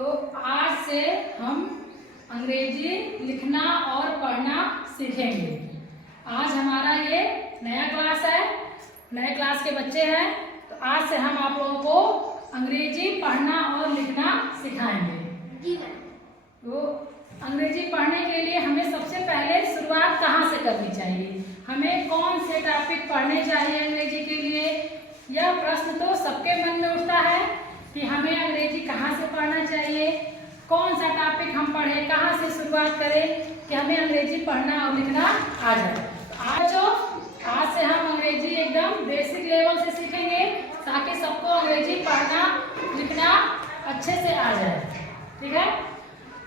तो आज से हम अंग्रेजी लिखना और पढ़ना सीखेंगे। आज हमारा ये नया क्लास है, नए क्लास के बच्चे हैं। तो आज से हम आप लोगों को अंग्रेजी पढ़ना और लिखना सिखाएंगे। तो अंग्रेजी पढ़ने के लिए हमें सबसे पहले शुरुआत कहाँ से करनी चाहिए, हमें कौन से टॉपिक पढ़ने चाहिए अंग्रेजी के लिए। यह प्रश्न तो सबके मन में उठता है कि हमें अंग्रेजी कहाँ से पढ़ना चाहिए, कौन सा टॉपिक हम पढ़ें, कहाँ से शुरुआत करें कि हमें अंग्रेजी पढ़ना और लिखना आ जाए। आज से हम अंग्रेजी एकदम बेसिक लेवल से सीखेंगे ताकि सबको अंग्रेजी पढ़ना लिखना अच्छे से आ जाए। ठीक है,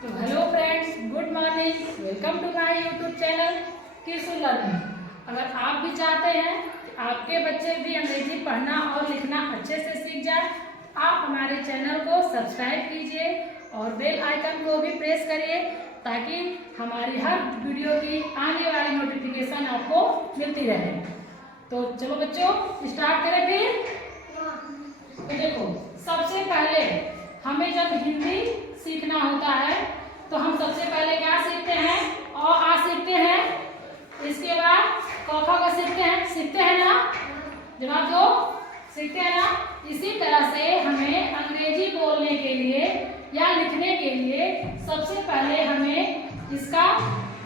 तो hello friends, good morning, welcome to my YouTube channel kids learning. अगर आप भी चाहते हैं कि आपके बच्चे भी अंग्रेजी पढ़ना और लिखना अच्छे से सीख जाए, आप हमारे चैनल को सब्सक्राइब कीजिए और बेल आइकन को भी प्रेस करिए ताकि हमारी हर वीडियो की आने वाली नोटिफिकेशन आपको मिलती रहे। तो चलो बच्चों स्टार्ट करें फिर। तो देखो, सबसे पहले हमें जब हिंदी सीखना होता है तो हम सबसे पहले क्या सीखते हैं, अ आ सीखते हैं। इसके बाद क ख का सीखते हैं ना जनाब, जो सीखते हैं ना। इसी तरह से हमें अंग्रेजी बोलने के लिए या लिखने के लिए सबसे पहले हमें इसका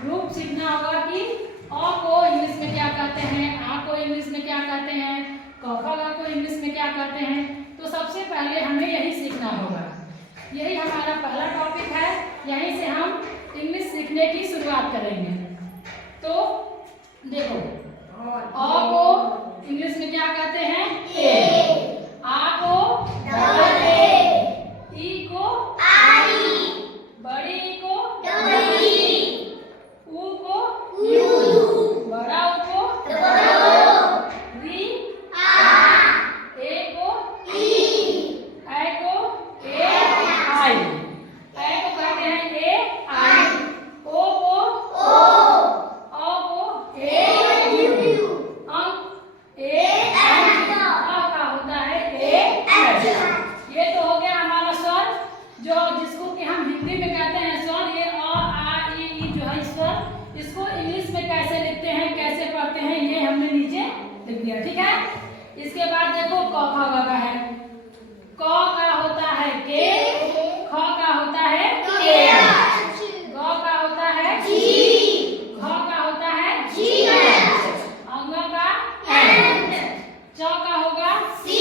रूप सीखना होगा कि अ को इंग्लिश में क्या कहते हैं, आ को इंग्लिश में क्या कहते हैं, क ख को इंग्लिश में क्या कहते हैं। तो सबसे पहले हमें यही सीखना होगा। यही हमारा पहला टॉपिक है, यहीं से हम इंग्लिश सीखने की शुरुआत करेंगे। तो देखो, अ को इंग्लिश में क्या कहते हैं, ए, आ को डबल ए, ई को आई, बड़ी ई को डबल ई, ऊ को यू, बड़ा ऊ को डबल ओ, री आ, ए को ई, आई को ए आई, ए को कहते हैं ए आई, ओ को ओ, अ को ए यू, ए एन, अ का होता है ए एच। ये तो हो गया हमारा स्वर, जो जिसको कि हम हिंदी में कहते हैं स्वर। ये अ आ ई जो है स्वर, इसको इंग्लिश में कैसे लिखते हैं, कैसे पढ़ते हैं, ये हमने नीचे लिख दिया। ठीक है, इसके बाद देखो क ख का है। क का होता है के, ख का होता है के, ग का होता है जी, घ का होता है जी, अंग का एन, च का होगा सी,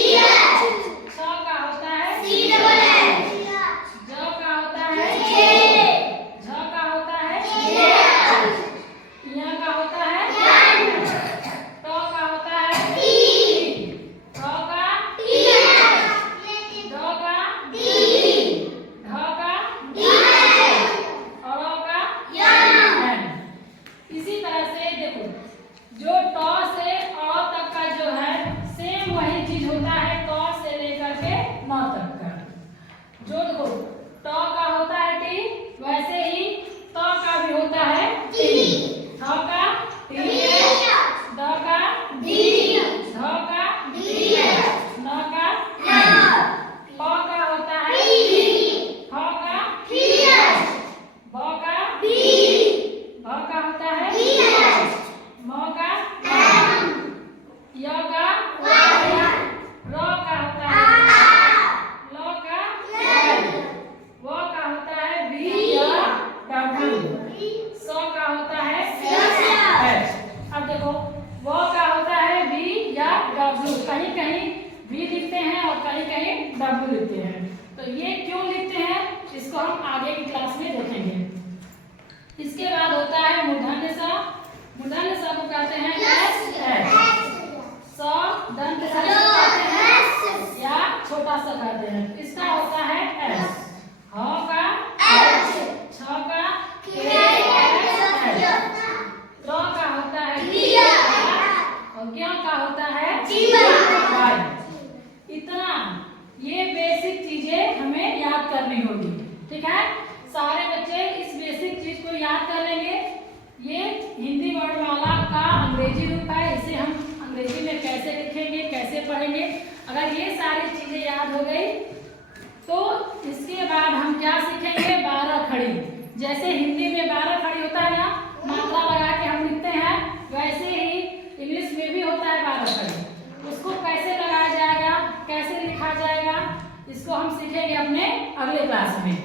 छ का होता है सी डबल एन, ज का होता है जे, झ का होता है जे, य का होता है एन, ट का होता है टी, ठ का टी, ड का डी, ढ का डी, और का एन। इसी तरह से देखो, जो ट से अ तक का जो है सेम वही चीज होता है क से लेकर के न तक का। जो देखो ट का होता है टी, वैसे ही त का भी होता है टी, थ का टी, द का डी, ध का डी, न का न, प का होता है टी, फ का टी, ब का डी, भ का होता है डी, म का एम, य का वाई, र का होता है ल का एल, व का होता है वी या डब्ल्यू, स का होता है एच। अब देखो, व का होता है वी या डब्ल्यू, कहीं कहीं वी लिखते हैं और कहीं कहीं डब्ल्यू लिखते हैं। तो ये क्यों लिखते हैं इसको हम आगे की क्लास में देखेंगे। इसके बाद होता है मूर्धन्य स। मूर्धन्य स को कहते हैं एस एच, स दंत स को कहते हैं या छोटा सा कहते हैं, इसका होता है एस, ह का एच, छ का के एच, त्र का होता है टी, और ज्ञ का होता है वाई। इतना ये बेसिक चीजें हमें याद करनी होगी। ठीक है, सारे बच्चे इस बेसिक चीज को याद कर लेंगे। ये हिंदी वर्णमाला का अंग्रेजी रूप है, इसे हम अंग्रेजी में कैसे लिखेंगे, कैसे पढ़ेंगे। अगर ये सारी चीजें याद हो गई तो इसके बाद हम क्या जैसे हिंदी में 12 खड़ी होता है ना, मात्रा लगा के हम लिखते हैं, वैसे ही इंग्लिश में भी होता है 12 खड़ी। उसको कैसे लगाया जाएगा, कैसे लिखा जाएगा, इसको हम सीखेंगे अपने अगले क्लास में।